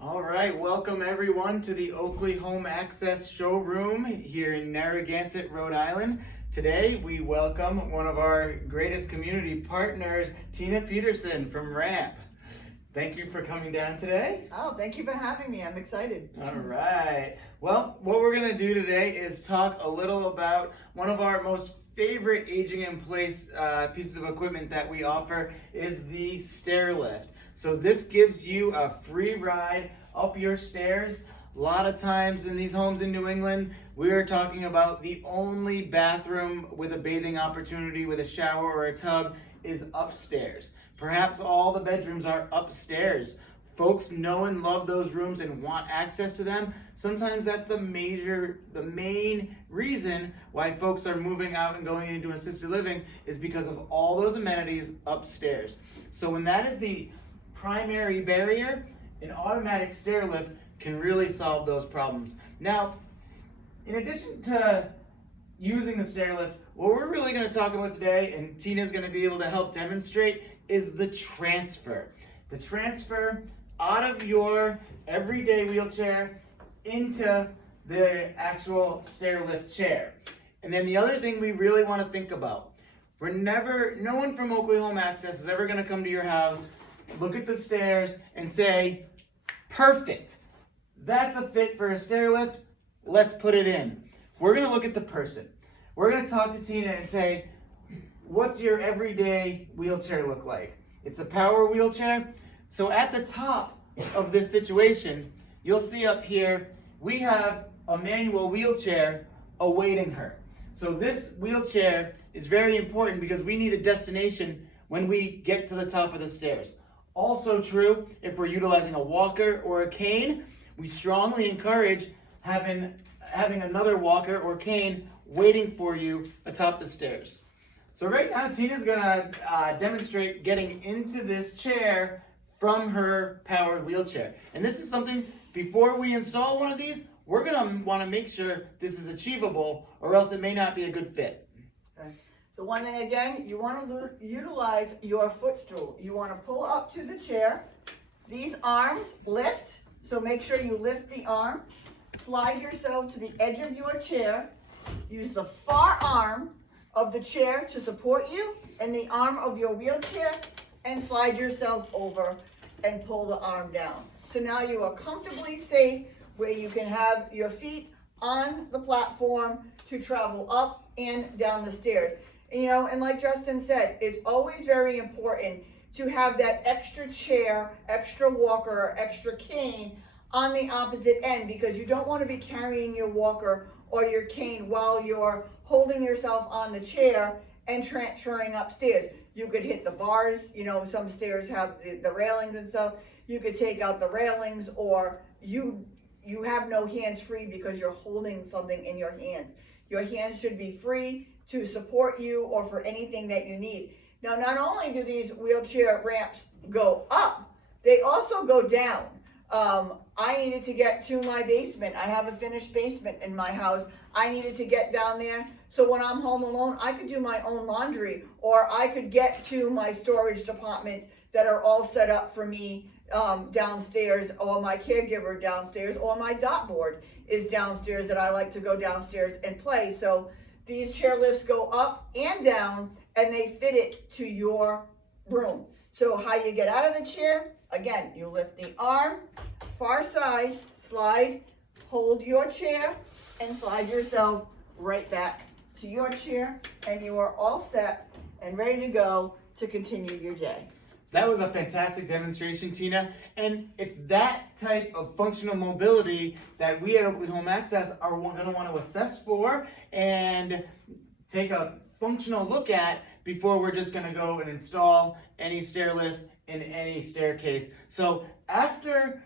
All right, welcome everyone to the Oakley Home Access Showroom here in Narragansett, Rhode Island. Today we welcome one of our greatest community partners, Guenette Pedersen from RAMP. Thank you for coming down today. Oh, thank you for having me. I'm excited. All right. Well, what we're going to do today is talk a little about one of our most favorite aging in place pieces of equipment that we offer is the Stairlift. So this gives you a free ride up your stairs. A lot of times in these homes in New England, we are talking about the only bathroom with a bathing opportunity with a shower or a tub is upstairs. Perhaps all the bedrooms are upstairs. Folks know and love those rooms and want access to them. Sometimes that's the main reason why folks are moving out and going into assisted living is because of all those amenities upstairs. So when that is the primary barrier, an automatic stair lift can really solve those problems. Now, in addition to using the stair lift, what we're really going to talk about today, and Tina's going to be able to help demonstrate, is the transfer. The transfer out of your everyday wheelchair into the actual stair lift chair. And then the other thing we really want to think about, no one from Oakley Home Access is ever going to come to your house, look at the stairs and say, perfect, that's a fit for a stair lift, let's put it in. We're going to look at the person. We're going to talk to Tina and say, what's your everyday wheelchair look like? It's a power wheelchair. So at the top of this situation, you'll see up here, we have a manual wheelchair awaiting her. So this wheelchair is very important because we need a destination when we get to the top of the stairs. Also true if we're utilizing a walker or a cane. We strongly encourage having another walker or cane waiting for you atop the stairs. So right now, Tina's gonna demonstrate getting into this chair from her powered wheelchair. And this is something, before we install one of these, we're gonna wanna make sure this is achievable or else it may not be a good fit. Okay. So one thing again, you want to utilize your footstool. You want to pull up to the chair. These arms lift, so make sure you lift the arm. Slide yourself to the edge of your chair. Use the far arm of the chair to support you and the arm of your wheelchair and slide yourself over and pull the arm down. So now you are comfortably safe where you can have your feet on the platform to travel up and down the stairs. And like Justin said, it's always very important to have that extra chair, extra walker, or extra cane on the opposite end because you don't want to be carrying your walker or your cane while you're holding yourself on the chair and transferring upstairs. You could hit the bars, some stairs have the railings and stuff. You could take out the railings or you have no hands free because you're holding something in your hands. Your hands should be free to support you or for anything that you need. Now, not only do these wheelchair ramps go up, they also go down. I needed to get to my basement. I have a finished basement in my house. I needed to get down there. So when I'm home alone, I could do my own laundry or I could get to my storage departments that are all set up for me downstairs, or my caregiver downstairs, or my dot board is downstairs that I like to go downstairs and play. So these chair lifts go up and down and they fit it to your room. So how you get out of the chair, again, you lift the arm, far side, slide, hold your chair and slide yourself right back to your chair and you are all set and ready to go to continue your day. That was a fantastic demonstration, Tina, and it's that type of functional mobility that we at Oakley Home Access are going to want to assess for and take a functional look at before we're just going to go and install any stair lift in any staircase. So after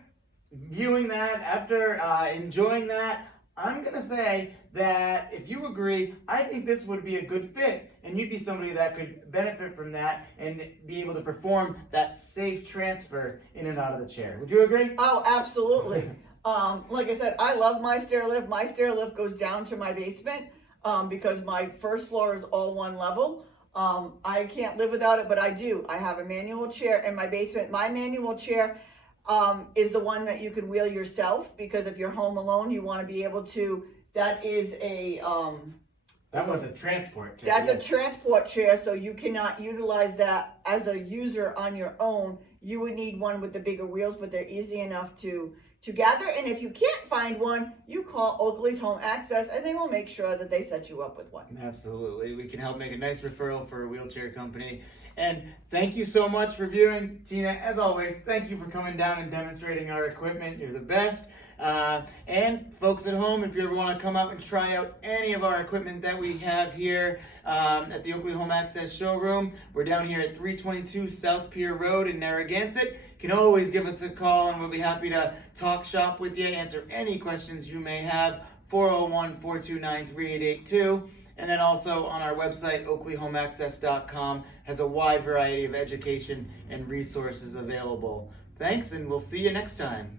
viewing that, after enjoying that, I'm going to say that if you agree, I think this would be a good fit and you'd be somebody that could benefit from that and be able to perform that safe transfer in and out of the chair. Would you agree? Oh, absolutely. Like I said, I love my stair lift. My stair lift goes down to my basement because my first floor is all one level. I can't live without it, but I do. I have a manual chair in my basement. My manual chair is the one that you can wheel yourself, because if you're home alone, you want to be able to, that is a, That one's a transport chair. that's yes. a transport chair, so you cannot utilize that as a user on your own. You would need one with the bigger wheels, but they're easy enough to gather. And if you can't find one, you call Oakley's Home Access and they will make sure that they set you up with one. Absolutely. We can help make a nice referral for a wheelchair company. And thank you so much for viewing. Tina, as always, thank you for coming down and demonstrating our equipment. You're the best. And folks at home, if you ever want to come out and try out any of our equipment that we have here at the Oakley Home Access showroom, we're down here at 322 South Pier Road in Narragansett. You can always give us a call and we'll be happy to talk shop with you, answer any questions you may have. 401-429-3882. And then also on our website, oakleyhomeaccess.com, has a wide variety of education and resources available. Thanks, and we'll see you next time.